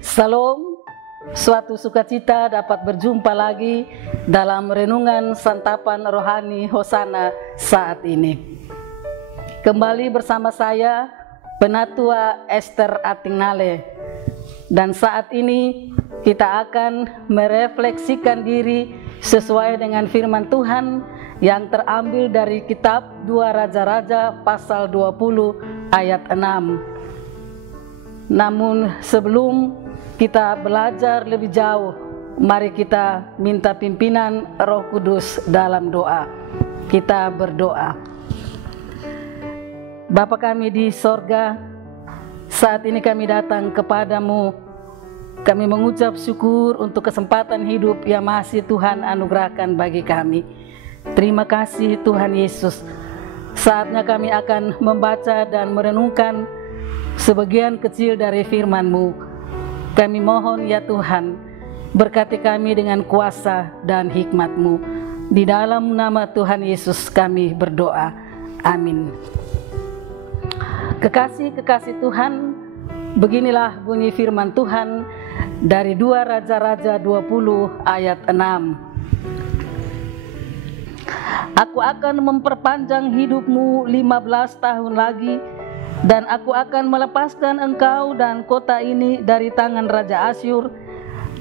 Salam, suatu sukacita dapat berjumpa lagi dalam renungan santapan rohani Hosana saat ini. Kembali bersama saya, Penatua Esther Atingnale, dan saat ini kita akan merefleksikan diri sesuai dengan firman Tuhan yang terambil dari kitab 2 Raja-Raja pasal 20 ayat 6. Namun sebelum kita belajar lebih jauh, mari kita minta pimpinan Roh Kudus dalam doa. Kita berdoa. Bapa kami di sorga, saat ini kami datang kepadamu. Kami mengucap syukur untuk kesempatan hidup yang masih Tuhan anugerahkan bagi kami. Terima kasih Tuhan Yesus. Saatnya kami akan membaca dan merenungkan sebagian kecil dari firman-Mu. Kami mohon ya Tuhan, berkati kami dengan kuasa dan hikmat-Mu. Di dalam nama Tuhan Yesus kami berdoa. Amin. Kekasih-kekasih Tuhan, beginilah bunyi firman Tuhan dari 2 Raja-Raja 20 ayat 6. Aku akan memperpanjang hidupmu 15 tahun lagi, dan aku akan melepaskan engkau dan kota ini dari tangan Raja Asyur.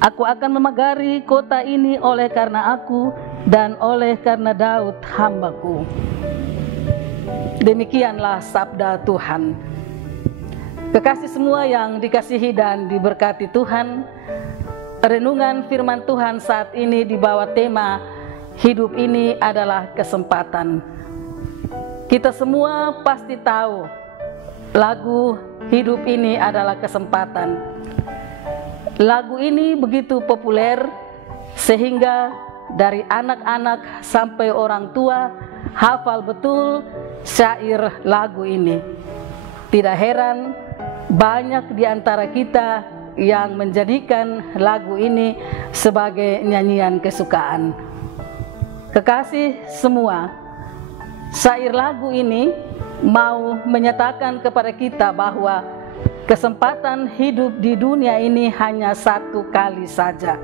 Aku akan memagari kota ini oleh karena aku dan oleh karena Daud hambaku. Demikianlah sabda Tuhan. Kekasih semua yang dikasihi dan diberkati Tuhan, renungan firman Tuhan saat ini dibawa tema hidup ini adalah kesempatan. Kita semua pasti tahu lagu hidup ini adalah kesempatan. Lagu ini begitu populer sehingga dari anak-anak sampai orang tua hafal betul syair lagu ini. Tidak heran banyak di antara kita yang menjadikan lagu ini sebagai nyanyian kesukaan. Kekasih semua, syair lagu ini mau menyatakan kepada kita bahwa kesempatan hidup di dunia ini hanya satu kali saja.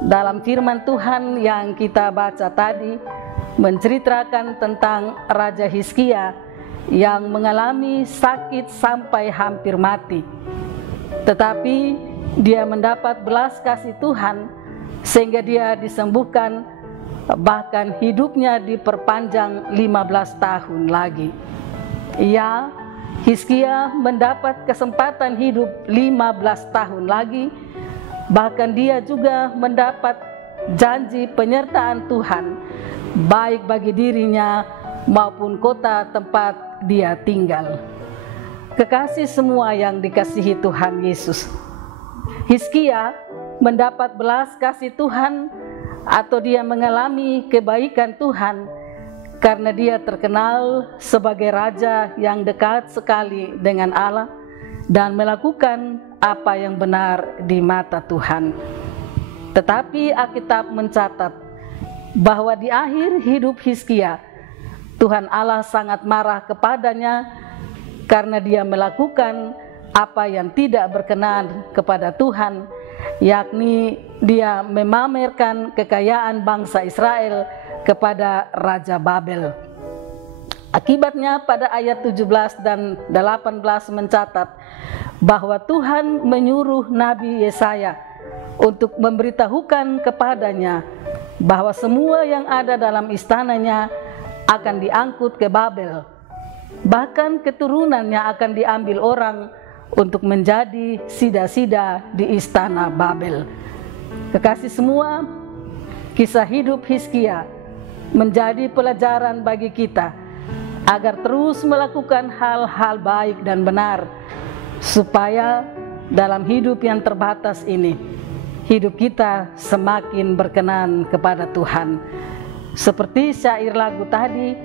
Dalam firman Tuhan yang kita baca tadi, menceritakan tentang Raja Hizkia yang mengalami sakit sampai hampir mati. Tetapi dia mendapat belas kasih Tuhan sehingga dia disembuhkan, bahkan hidupnya diperpanjang 15 tahun lagi. Ya, Hizkia mendapat kesempatan hidup 15 tahun lagi, bahkan dia juga mendapat janji penyertaan Tuhan, baik bagi dirinya maupun kota tempat dia tinggal. Kekasih semua yang dikasihi Tuhan Yesus, Hizkia mendapat belas kasih Tuhan atau dia mengalami kebaikan Tuhan karena dia terkenal sebagai raja yang dekat sekali dengan Allah dan melakukan apa yang benar di mata Tuhan. Tetapi Alkitab mencatat bahwa di akhir hidup Hizkia, Tuhan Allah sangat marah kepadanya karena dia melakukan apa yang tidak berkenan kepada Tuhan, yakni dia memamerkan kekayaan bangsa Israel kepada Raja Babel. Akibatnya pada ayat 17 dan 18 mencatat bahwa Tuhan menyuruh Nabi Yesaya untuk memberitahukan kepadanya bahwa semua yang ada dalam istananya akan diangkut ke Babel. Bahkan keturunannya akan diambil orang untuk menjadi sida-sida di istana Babel. Kekasih semua, kisah hidup Hizkia menjadi pelajaran bagi kita agar terus melakukan hal-hal baik dan benar, supaya dalam hidup yang terbatas ini, hidup kita semakin berkenan kepada Tuhan. Seperti syair lagu tadi,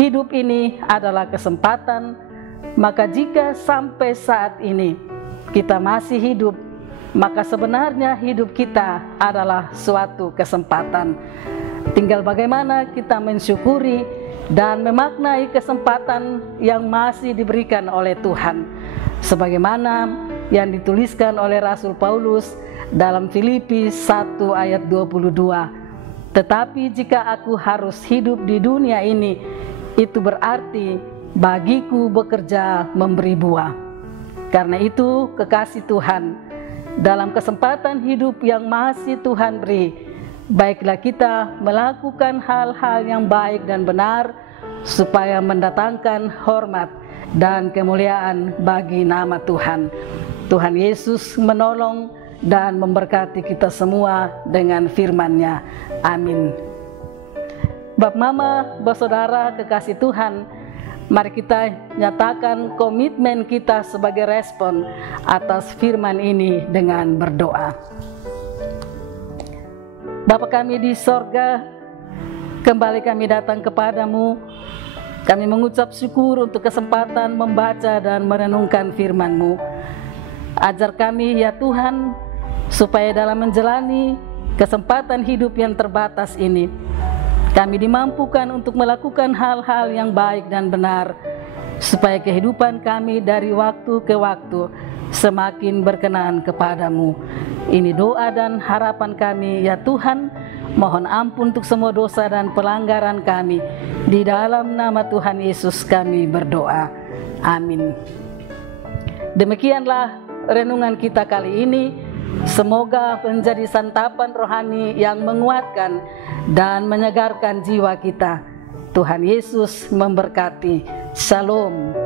hidup ini adalah kesempatan. Maka jika sampai saat ini kita masih hidup, maka sebenarnya hidup kita adalah suatu kesempatan. Tinggal bagaimana kita mensyukuri dan memaknai kesempatan yang masih diberikan oleh Tuhan. Sebagaimana yang dituliskan oleh Rasul Paulus dalam Filipi 1 ayat 22. Tetapi jika aku harus hidup di dunia ini, itu berarti bagiku bekerja memberi buah. Karena itu, kekasih Tuhan, dalam kesempatan hidup yang masih Tuhan beri, baiklah kita melakukan hal-hal yang baik dan benar, supaya mendatangkan hormat dan kemuliaan bagi nama Tuhan. Tuhan Yesus menolong dan memberkati kita semua dengan firman-Nya. Amin. Bap Mama, Bap Saudara kekasih Tuhan, mari kita nyatakan komitmen kita sebagai respon atas firman ini dengan berdoa. Bapa kami di sorga, kembali kami datang kepadamu. Kami mengucap syukur untuk kesempatan membaca dan merenungkan firman-Mu. Ajar kami ya Tuhan, supaya dalam menjalani kesempatan hidup yang terbatas ini, kami dimampukan untuk melakukan hal-hal yang baik dan benar, supaya kehidupan kami dari waktu ke waktu semakin berkenan kepadamu. Ini doa dan harapan kami ya Tuhan. Mohon ampun untuk semua dosa dan pelanggaran kami. Di dalam nama Tuhan Yesus kami berdoa. Amin. Demikianlah renungan kita kali ini. Semoga menjadi santapan rohani yang menguatkan dan menyegarkan jiwa kita. Tuhan Yesus memberkati. Shalom.